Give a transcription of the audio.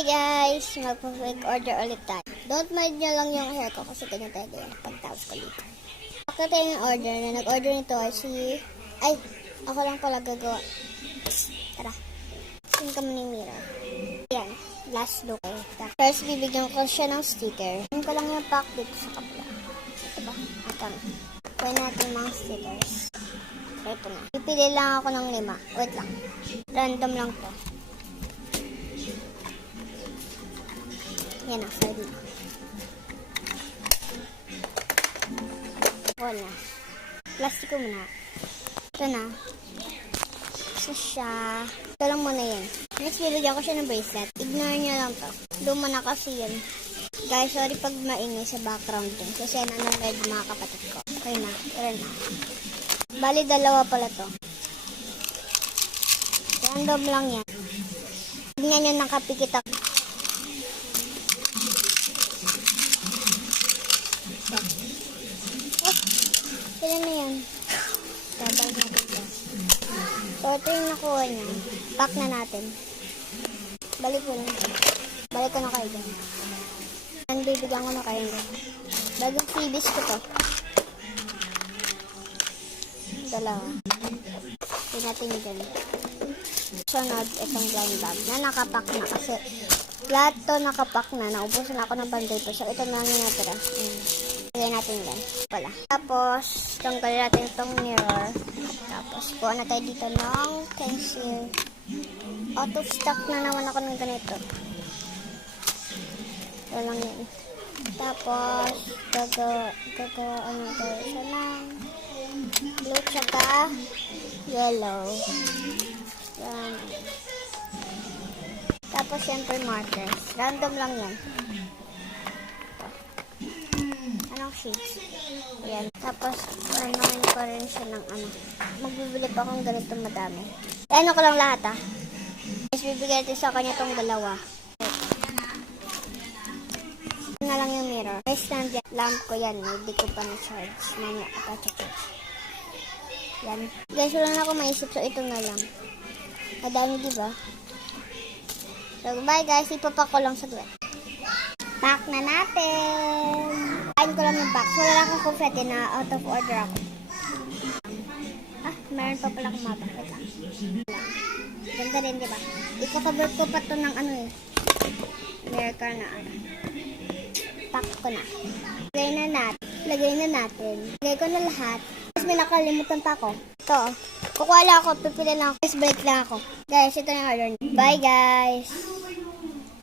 Hi guys! Magpa-fake order ulit tayo. Don't mind nyo lang yung hair ko kasi ganyan talaga yan pagtapos ko dito. Ako tayo yung order na nag-order nito ay Ay! Ako lang pala gagawa. Tara. Sin kami ng mirror. Yan. Last look. First, bibigyan ko siya ng sticker. Yan ko lang yung pack dito sa kabila. Diba? Ito na. Kuha natin mga stickers. Ito na. Pipili lang ako ng 5. Wait lang. Random lang to. Yan ang side na. Wala. Plastic ko muna. Ito na. Isa siya. Ito lang muna yan. Next, bibigyan ko siya ng bracelet. Ignore nyo lang to. Luma na kasi yun. Guys, sorry pag maingay sa background din. Kasi nanonood mga kapatid ko. Okay na. Tara na. Bali, 2 pala to. Random lang yan. Tignan nyo nakapikit ako. Ilan na yan? Tabal natin ito. So, ito yung nakuha niya. Pack na natin. Balik ko na. Balik ko na kayo dyan. And bibigyan ko na kayo dyan. Bagang freebies ko to. 2. Hindi natin dyan. Sunod, itong blind bag na nakapack na. Kasi lahat to nakapack na. Naubusan ako ng bundle to. So, ito na lang yung natira. Lagyan natin yan. Wala. Tapos, tanggalin natin itong mirror. Tapos, kuha na tayo dito ng pencil. Out of stock na naman ako ng ganito. Ito lang yan. Tapos, gagawaan tayo isa ng blue tsaka yellow. Yan. Tapos, syempre markers. Random lang yan. Anong sheets? Ayan. Tapos, anoin ko rin siya ng magbibili pa akong ganito madami. Ano ko lang lahat Tapos, bibigyan natin sa kanya itong 2. Ito na lang yung mirror. May stand yan. Lamp ko yan. Hindi ko pa na-charge. Mamaya pa-charge. Yan. Guys, wala na ako maisip. So, ito na lang. Madami, diba? So, bye guys. Ipapak ko lang saglit. Pack na natin. Kain ko lang yung box. Wala lang akong confetti na out of order ako. Meron pa pala akong mabak. Wait lang. Ganda rin, diba? Iko-cover ko pa ito ng meron ka na Pack ko na. Lagay na natin. Lagay ko na lahat. Tapos may nakalimutan pa ako. Ito. Kukuha lang ako. Pipili lang ako. Tapos balik lang ako. Guys, ito na yung order. Bye guys.